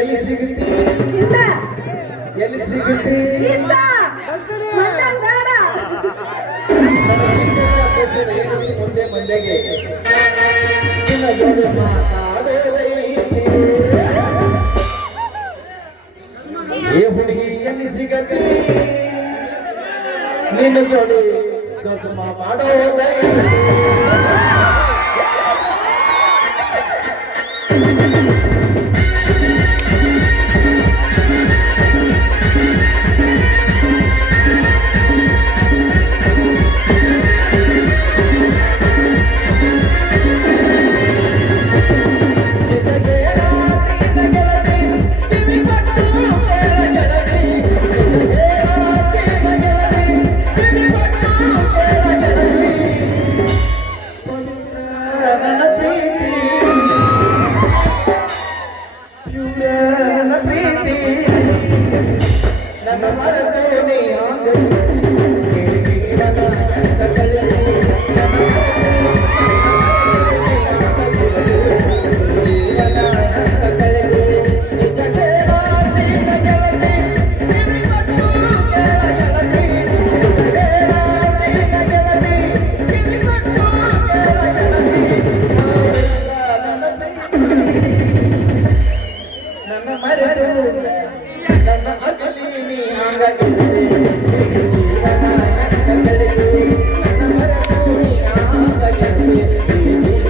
ಎಲ್ಲಿ ಸಿಗುತ್ತೆ? ಎಲ್ಲಿ ಸಿಗುತ್ತೆ? ಮುಂದೆ ಮಂದೆಗೆ. ಏ ಹುಡುಗಿ ಎಲ್ಲಿ ಸಿಗತ್ತೆ ನಿನ್ನ ಜೋಡಿ ಕಸಮ ಮಾಡೋದೈತೆ.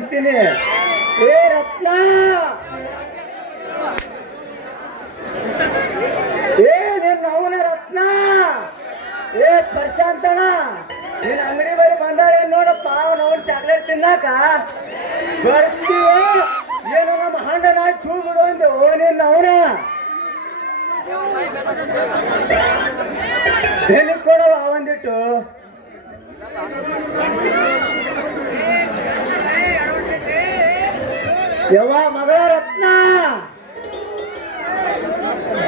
ಅಂತೀನಿ ಏ ರತ್ನ! ಏ ನಿನ್ನ ಅವನ ರತ್ನ! ಏ ಪ್ರಶಾಂತಣ ನಿನ್ನ ಅಂಗಡಿ ಬಳಿ ಬಂದಾಳೆ ನೋಡಪ್ಪ, ಅವನ ಅವನ್ ಚಾಕ್ಲೇಟ್ ತಿನ್ನಾಕ. ಬರ್ತೀಯೋ? ಏನು ನಮ್ಮ ಹಣ್ಣನ ಚೂ ಬಿಡು ಓ ನಿನ್ನ ಅವನ. ಬೆಲೆ ಕೊಡವ ಒಂದಿಟ್ಟು ಯವ್ವ ಮಗ ರತ್ನ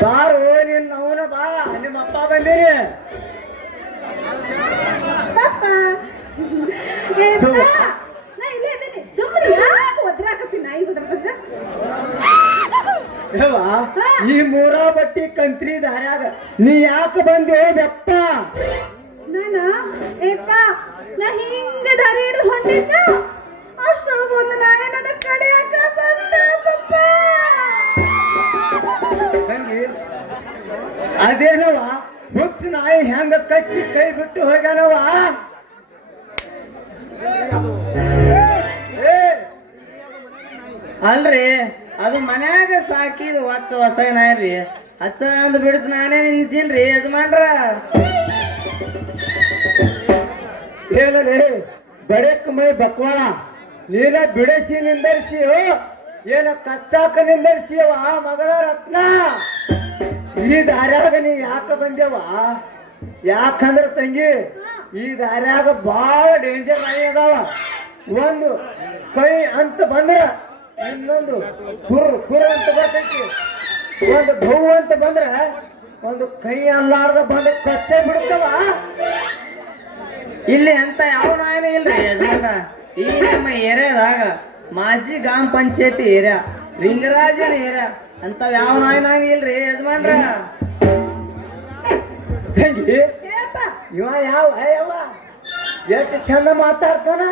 ಬಾರು ನಿನ್ನ ಅವನ ಬಾ ನಿಮ್ಮ ಅಪ್ಪ ಬಂದಿರಿ. ಈ ಮೂರ ಬಟ್ಟಿ ಕಂತ್ರಿ ದಾರ್ಯಾಗ ನೀ ಯಾಕೆ ಬಂದೆ ಬೆಪ್ಪ ನಾನು? ಏಪ್ಪ ನಾ ಹಿಂಗ ದಾರಿ ಹಿಡಿದು ಹೊಂಟಿದ್ದ ಅಷ್ಟೊಳಗೆ ಒಂದು ನಾಯಿ ನನ್ನ ಕಡೆಯಾಕ ಬಂತ ಪಪ್ಪ ಹಂಗಿ ಅದೇನವ ಹುಚ್ಚ ನಾಯಿ ಹೆಂಗ ಕಚ್ಚಿ ಕೈ ಬಿಟ್ಟು ಹೋಗ್ಯಾನವ ಅಲ್ರಿ ಅದು ಮನ್ಯಾಗ ಸಾಕಿದ ಹೊಚ್ಚ ಹೊಸ ನಾಯ್ರಿ ಹಚ್ಚ ಅಂದ್ ಬಿಡಿಸ್ ನಾನೇ ನಿನ್ಸಿನ್ರಿ ಯಜಮಾನ್ರ. ಏನಲೇ ಬಡಕ್ ಮೈ ಬಕ್ವಾಳ. ನೀನ ಬಿಡಿಸಿ ನಿಂದರ್ಸಿ ಏನ ಕಚ್ಚಾಕ ನಿಂದರ್ಸಿಯವ ಮಗಳ ರತ್ನ? ಈ ದಾರ್ಯಾಗ ನೀ ಯಾಕ ಬಂದೇವ? ಯಾಕಂದ್ರ ತಂಗಿ, ಈ ದಾರ್ಯಾಗ ಬಾಳ ಡೇಂಜರ್ ಅದಾವ. ಒಂದು ಕೈ ಅಂತ ಬಂದ್ರ ಇನ್ನೊಂದು ಕುರ್ ಕುರ್ ಅಂತ ಬರ್ತೈತಿ. ಒಂದು ಭೂ ಅಂತ ಬಂದ್ರ ಒಂದು ಕೈ ಅಲ್ಲಾರ್ದ ಬಂದು ಕಚ್ಚೆ ಬಿಡ್ತವ. ಇಲ್ಲಿ ಅಂತ ಯಾವ ನಾಯನ ಇಲ್ರಿ ಈ ನಮ್ಮ ಏರಿಯಾದಾಗ ಮಾಜಿ ಗ್ರಾಮ ಪಂಚಾಯತಿ ಏರಿಯಾ ಲಿಂಗರಾಜನ ಏರಿಯಾ ಅಂತಾವ್ ಯಾವ ನಾಯಿನಾಗ ಇಲ್ರಿ ಯಜಮಾನ್ರ? ತಂಗಿ ಹೇಳಪ್ಪ ಇವ ಯಾವ ಅಯ್ಯವ್ವ? ಎಷ್ಟು ಚಂದ ಮಾತಾಡ್ತಾನ?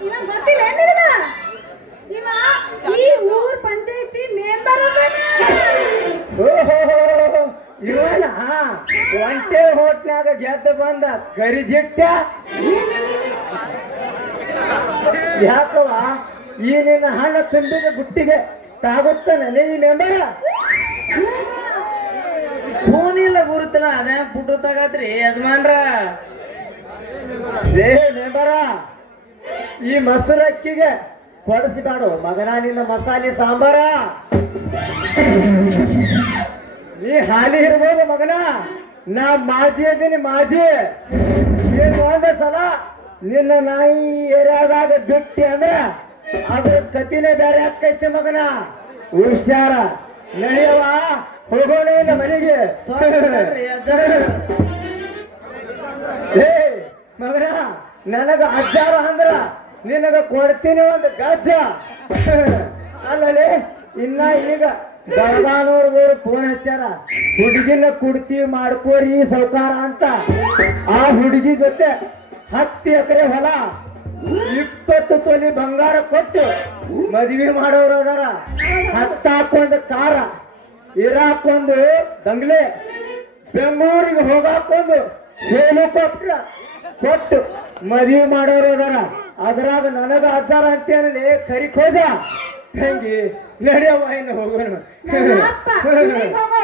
ಇವ ಗೊತ್ತಿಲ್ಲ ಏನ್ ನಿನಗ? ಇವ ಈ ಊರ್ ಪಂಚಾಯತಿ ಮೆಂಬರ್ ಓಹೋ ಇವನ ಒಂಟೆ ಹೋಟ್ನಾಗ ಗೆದ್ದು ಬಂದ ಕರಿಜಿಟ್ಟ ಯಾಕವ ಈ ನಿನ್ನ ಹಣ ತುಂಬಿದ ಗುಟ್ಟಿಗೆ ತಾಗುತ್ತ ಮೆಂಬರ? ಫೋನ್ ಇಲ್ಲ ಗುರುತಿಲ್ಲ ಅದೇ ಪುಟ್ರು ತಗತ್ರಿ, ಯಜಮಾನ್ರ. ಏ, ಮೆಂಬರ, ಈ ಮೊಸರು ಅಕ್ಕಿಗೆ ಕೊಡಿಸಿಬೇಡು ಮಗನ ನಿನ್ನ ಮಸಾಲೆ ಸಾಂಬಾರ. ನೀ ಹಾಲಿ ಇರ್ಬೋದು ಮಗನ, ನಾ ಮಾಜಿ. ಅದೀನಿ ಮಾಜಿ ಒಂದ ಸಲ ನಿನ್ನ ನಾಯಿ ಏರಿಯಾದಾಗ ಬಿಟ್ಟಿ ಅಂದ್ರೆ ಅದ್ರ ಕತಿನೇ ಬೇರೆ ಹಾಕೈತಿ ಮಗನ. ಹುಷಾರ. ನಡೆಯವ ಹುಡುಗೋಣ ಇಲ್ಲ ಮನೆಗೆ. ಏ, ಮಗನ, ನನಗ ಅಜ್ಜಾರ ಅಂದ್ರ ನಿನಗ ಕೊಡ್ತೀನಿ ಒಂದು ಗಜ್ಜ. ಅಲ್ಲಲ್ಲಿ ಇನ್ನ ಈಗ ಬೆಳಗಾನವ್ರದವ್ರು ಫೋನ್ ಹಚ್ಚಾರ ಹುಡುಗಿನ ಕುಡ್ತಿ ಮಾಡ್ಕೋರಿ ಸೌಕಾರ ಅಂತ. ಆ ಹುಡುಗಿ ಜೊತೆ ಹತ್ತು ಎಕರೆ ಹೊಲ, ಇಪ್ಪತ್ತು ತೊಲಿ ಬಂಗಾರ ಕೊಟ್ಟು ಮದ್ವಿ ಮಾಡೋರು ಅದಾರ. ಹತ್ತಾಕೊಂದು ಕಾರ ಇರಾಕೊಂದು ಬಂಗ್ಲೆ ಬೆಂಗಳೂರಿಗೆ ಹೋಗಾಕೊಂದು ಹೆಲಿಕಾಪ್ಟರ್ ಕೊಟ್ಟು ಮದುವೆ ಮಾಡೋರು ಅದಾರ. ಅದ್ರಾಗ ನನಗ ಅಜ್ಜಾರ ಅಂತೇನಲ್ಲಿ ಕರಿ ಖೋಜ ತಂಗಿ ನಡೆಯವ್ವ ಇನ್ನು ಹೋಗೋಣ ಹೋಗೋ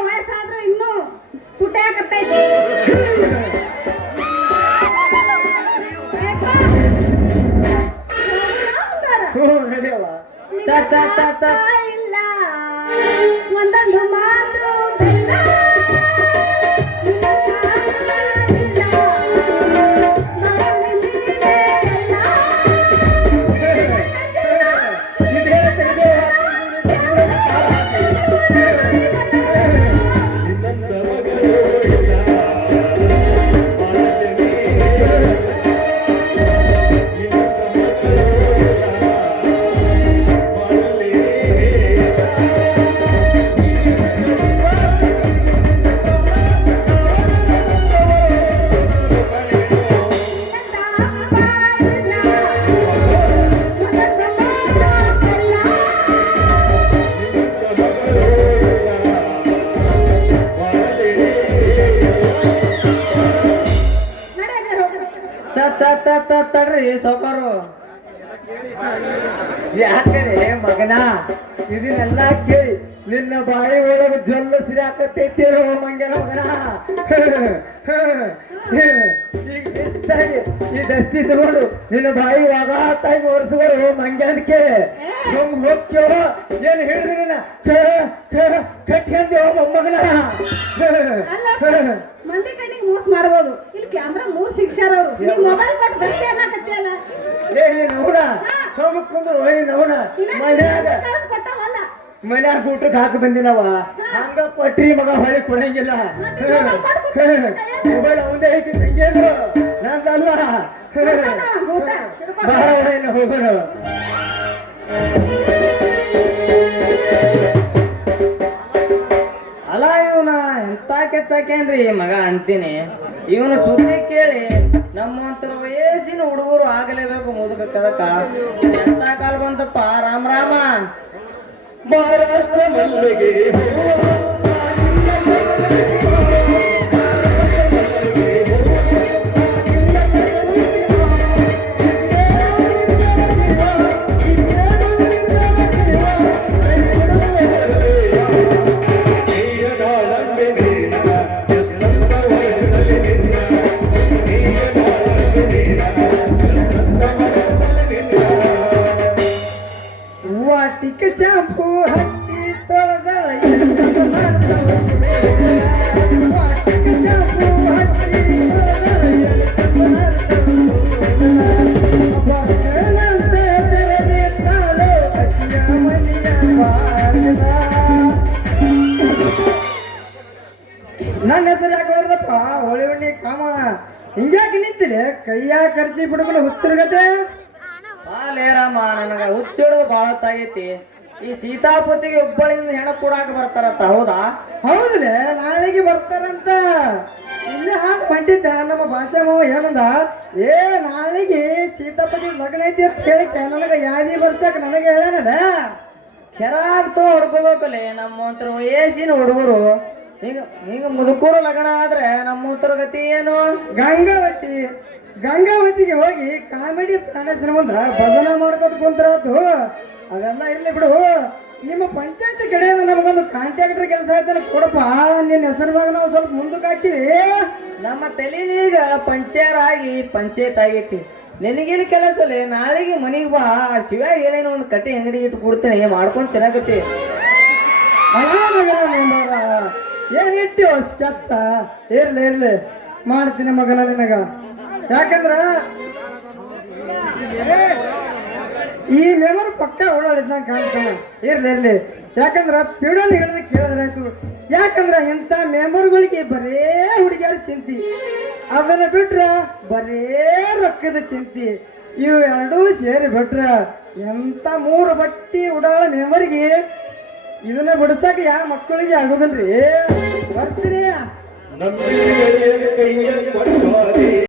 ಒಂದೊಂದು ಮಾತು ಇದನ್ನೆಲ್ಲ ಕೇಳಿ ನಿನ್ನ ಬಾಯಿ ಒಳಗ ಜೊಲ್ಲ ಸಿಡಾಕತ್ತೈತೇನೋ ಮಂಗನ ಮಗನ. ಈಗ ಶಿಸ್ತಾಗಿ ಈ ದಸ್ತಿ ತಗೊಂಡು ನಿನ್ನ ಬಾಯಿ ವಾಗಾತಾಗಿ ಒರೆಸುವರು ಮಂಗ್ಯಾನಕ್ಕೆ ನಮ್ ಹೋಗ್ತೇವ ಏನ್ ಹೇಳಿದ್ರಿ ನಿನ್ನ? ಕಟ್ಟಿ ಮೊಮ್ಮಗನ. ಮಂದಿ ಕಣ್ಣಿಗೆ ಮೋಸ ಮಾಡ್ಬೋದು. ಇಲ್ಲಿ ಕ್ಯಾಮ್ರಾ ಮೂರ್ ಶಿಕ್ಷಾರ ಅವರು ಮೊಬೈಲ್ ಕೊಟ್ಟು ದಸ್ತಿ ಅನ್ನಕತ್ತಿಯಲ್ಲ? ಹೋಗ ಕುಂದ್ರು ಓಯ್ ನವನ ಮನ್ಯಾಗ ಮನ್ಯಾಗ ಊಟಕ್ಕೆ ಹಾಕಿ ಬಂದಿನವ. ಹಂಗ ಪಟ್ರಿ ಮಗ ಹೊಳಿ ಕೊಡಂಗಿಲ್ಲ. ಮೊಬೈಲ್ ಅವಂದೇ ಐತಿ ತಂಗೇನು ನಂದಲ್ಲ. ಬಹಳ ಹೋಗೋಣ. ಎಂತ ಕೆಚ್ಚಾಕೇನ್ರಿ ಈ ಮಗ ಅಂತೀನಿ. ಇವನು ಸುದ್ದಿ ಕೇಳಿ ನಮ್ಮಂತರ ವಯಸ್ಸಿನ ಹುಡುಗರು ಆಗಲೇಬೇಕು ಮುದುಕ ಕದಕ ಎಂತ ಕಾಲ ಬಂತಪ್ಪ? ರಾಮ ರಾಮ. ಮಹಾರಾಷ್ಟ್ರ ಮಲ್ಲಿಗೆ ವಾಟಿಕ ನನ್ನ ಹೆಸರು ಯಾಕೆ ಹೋದ್ರಪ್ಪ ಹೊಳಿ ಉಣ್ಣಿ ಕಾಮ. ಹಿಂಗ್ಯಾಕೆ ನಿಂತಿಲ್ಲ ಕೈಯ ಖರ್ಚಿ ಬಿಡ್ಕೊಂಡು ಹುಚ್ಚರ್ಗತೆ? ರಾಮ ನನಗ ಹುಚ್ಚಿಡೋದು ಭಾಳ ತಾಗೈತಿ. ಈ ಸೀತಾಪತಿಗೆ ಒಬ್ಬಳಿಂದ ಹೆಣ ಕೊಡಾಕ ಬರ್ತಾರತ್ತ ಹೌದಾ? ಹೌದಲೇ ನಾಳೆಗೆ ಬರ್ತಾರಂತ. ಇಲ್ಲೇ ಹಾಕ್ ಹೊಂಟಿದ್ದ ನಮ್ಮ ಭಾಷೆ ಮಾವ ಏನಂದ ಏ ನಾಳೆಗೆ ಸೀತಾಪತಿ ಲಗ್ನ ಐತಿ ಅಂತ ಹೇಳಿಕ ನನಗ ಯಾದಿ ಬರ್ಸಕ್ ನನಗೆ ಹೇಳನದ ಕೆರಾಗ್ತೋ ಹೊಡ್ಕೋಬೇಕಲ್ಲೇ ನಮ್ಮಂತರ ಏಸಿನ ಹುಡುಗರು. ಈಗ ಈಗ ಮುದುಕೂರು ಲಗ್ನ ಆದ್ರೆ ನಮ್ಮ ಗತಿ ಏನು? ಗಂಗಾವತಿ. ಗಂಗಾವತಿಗೆ ಹೋಗಿ ಕಾಮಿಡಿ ಪ್ರಾಣೇಶನ ಮುಂದ ಭಜನ ಮಾಡ್ಕೋತ ಕುಂತರಾತು. ಅದೆಲ್ಲ ಇರ್ಲಿ ಬಿಡು. ನಿಮ್ಮ ಪಂಚಾಯತ್ ಕಡೆಯಿಂದ ನಮಗೊಂದು ಕಾಂಟ್ರಾಕ್ಟರ್ ಕೆಲಸ ಆಯ್ತಾನೆ ಕೊಡಪ್ಪ. ನಿನ್ನ ಹೆಸರು ಮಗ ನಾವು ಸ್ವಲ್ಪ ಮುಂದಕ್ಕೆ ಹಾಕಿವಿ ನಮ್ಮ ತಲೆನೀಗ ಪಂಚಾಯರ್ ಆಗಿ ಪಂಚಾಯತ್ ಆಗೈತಿ. ನಿನಗೇನು ಕೆಲಸಲೆ ನಾಳೆಗೆ ಮನೆಗೆ ಬಾ. ಶಿವ ಏನೇನು ಒಂದು ಕಟ್ಟಿ ಅಂಗಡಿ ಇಟ್ಟು ಕೊಡ್ತೇನೆ. ಮಾಡ್ಕೊಂಡು ತಿನ್ನಕತ್ತಿ. ಮಗನ ಏನ್ ಇಟ್ಟಿವ ಸ್ಕೆಚ್ ಇರ್ಲಿ ಇರ್ಲಿ. ಮಾಡ್ತೀನಿ ಮಗನ ನಿನಗ. ಯಾಕಂದ್ರ ಈ ಮೆಮರ್ ಪಕ್ಕ ಓಡಾಡಿದ್ನ ಕಾಣ್ತಾನ ಇರ್ಲಿ ಇರ್ಲಿ. ಯಾಕಂದ್ರ ಪಿಡೋನ್ ಹಿಡಿದು ಕೇಳಿದ್ರೆ ಆಯ್ತು. ಯಾಕಂದ್ರ ಇಂಥ ಮೆಂಬರ್ಗಳಿಗೆ ಬರೇ ಹುಡುಗಿಯರ ಚಿಂತಿ. ಅದನ್ನ ಬಿಟ್ರ ಬರೇ ರೊಕ್ಕದ ಚಿಂತಿ. ಇವು ಎರಡೂ ಸೇರಿ ಬಿಟ್ರ ಎಂತ ಮೂರು ಬಟ್ಟಿ ಉಡಾಳ ಮೆಂಬರ್ಗೆ ಇದನ್ನ ಬಿಡ್ಸಕ್ ಯಾವ ಮಕ್ಕಳಿಗೆ ಆಗೋದಲ್ರಿ ಬರ್ತೀರಿ?